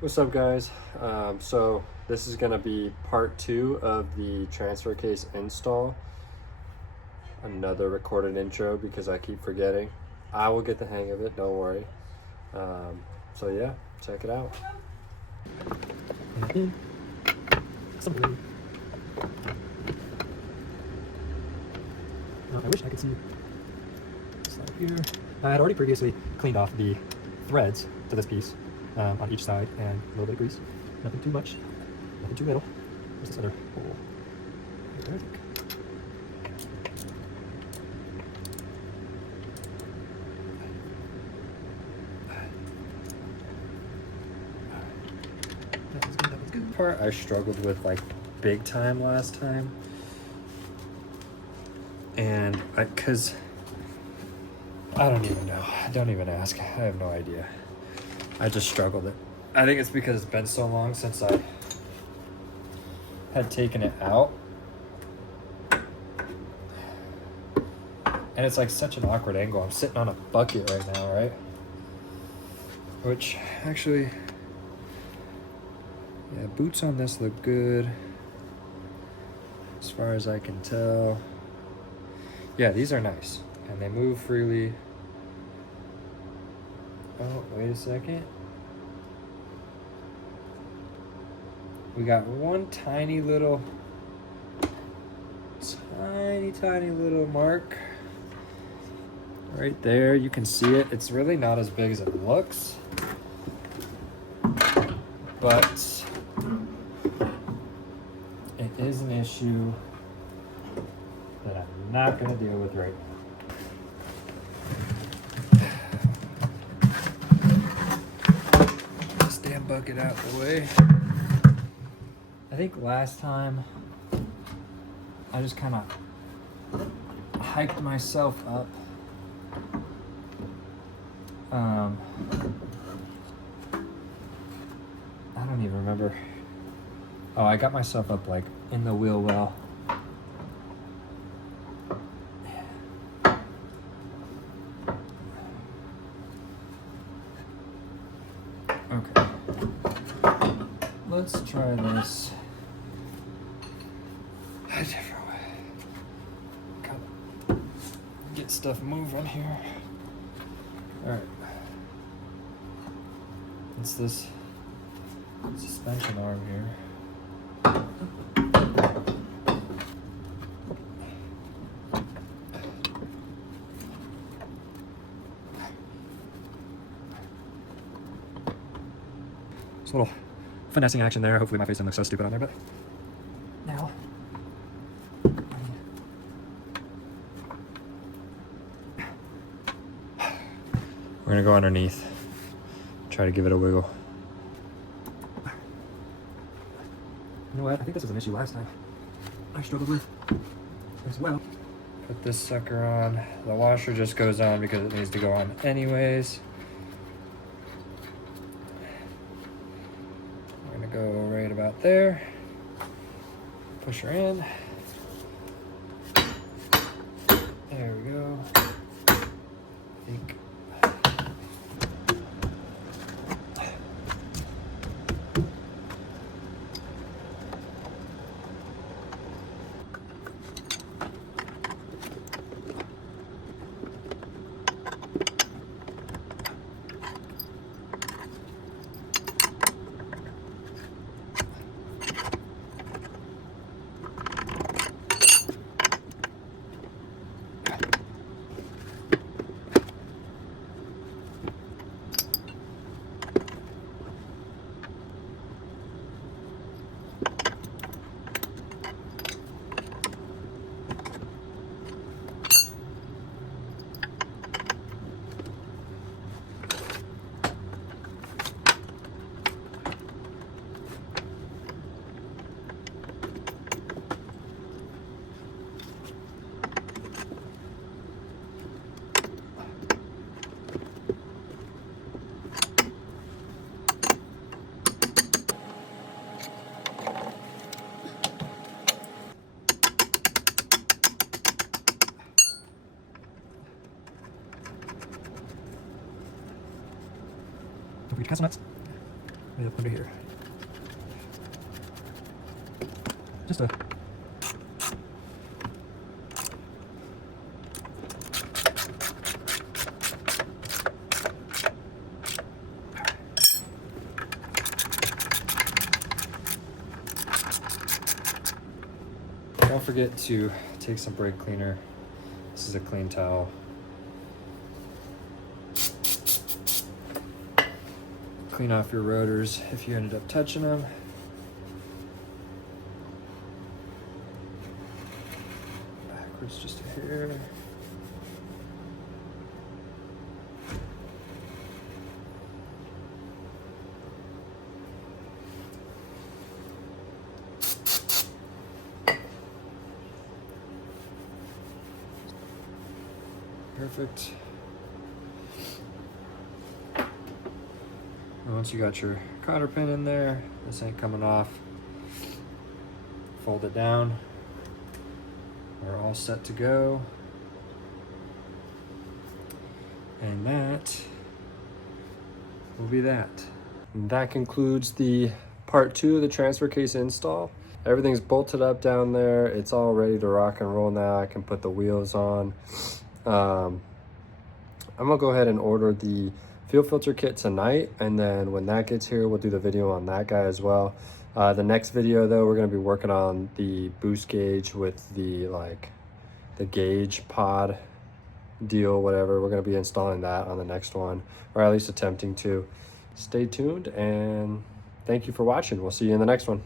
What's up, guys? So this is gonna be part 2 of the transfer case install. Another recorded intro because I keep forgetting. I will get the hang of it, don't worry. So yeah, check it out. I wish I could see slide here. I had already previously cleaned off the threads to this piece on each side and a little bit of grease. Nothing too much, nothing too little. There's this other hole right there, I think. That was good, that was good. Part I struggled with like big time last time. And because I don't even know. Don't even ask. I have no idea. I just struggled it. I think it's because it's been so long since I had taken it out. And it's like such an awkward angle. I'm sitting on a bucket right now, right? Which actually, yeah, boots on this look good. As far as I can tell. Yeah, these are nice. And they move freely. Oh, wait a second. We got one tiny little mark right there. You can see it. It's really not as big as it looks, but it is an issue that I'm not going to deal with right now. This damn bucket out the way. I think last time I just kind of hyped myself up. I don't even remember. Oh, I got myself up like in the wheel well. Okay. Let's try this a different way. Gotta get stuff moving here. Alright. It's this suspension arm here. Just a little finessing action there. Hopefully my face doesn't look so stupid on there, but now We're gonna go underneath. Try to give it a wiggle. you know what? I think this was an issue last time I struggled with as well. Put this sucker on. The washer just goes on because it needs to go on anyways. We're gonna go right about there. Push her in. There we go. I think. Don't forget your castle nuts. Right up under here. Just a Don't forget to take some brake cleaner. This is a clean towel. Clean off your rotors if you ended up touching them. Backwards just a hair. Perfect. And once you got your cotter pin in there, this ain't coming off. Fold it down. We're all set to go. And that will be that. And that concludes the part 2 of the transfer case install. Everything's bolted up down there. It's all ready to rock and roll now. I can put the wheels on. I'm gonna go ahead and order the fuel filter kit tonight, and then when that gets here, we'll do the video on that guy as well. The next video though, we're gonna be working on the boost gauge with the gauge pod deal, whatever. We're gonna be installing that on the next one, or at least attempting to. Stay tuned, and thank you for watching. We'll see you in the next one.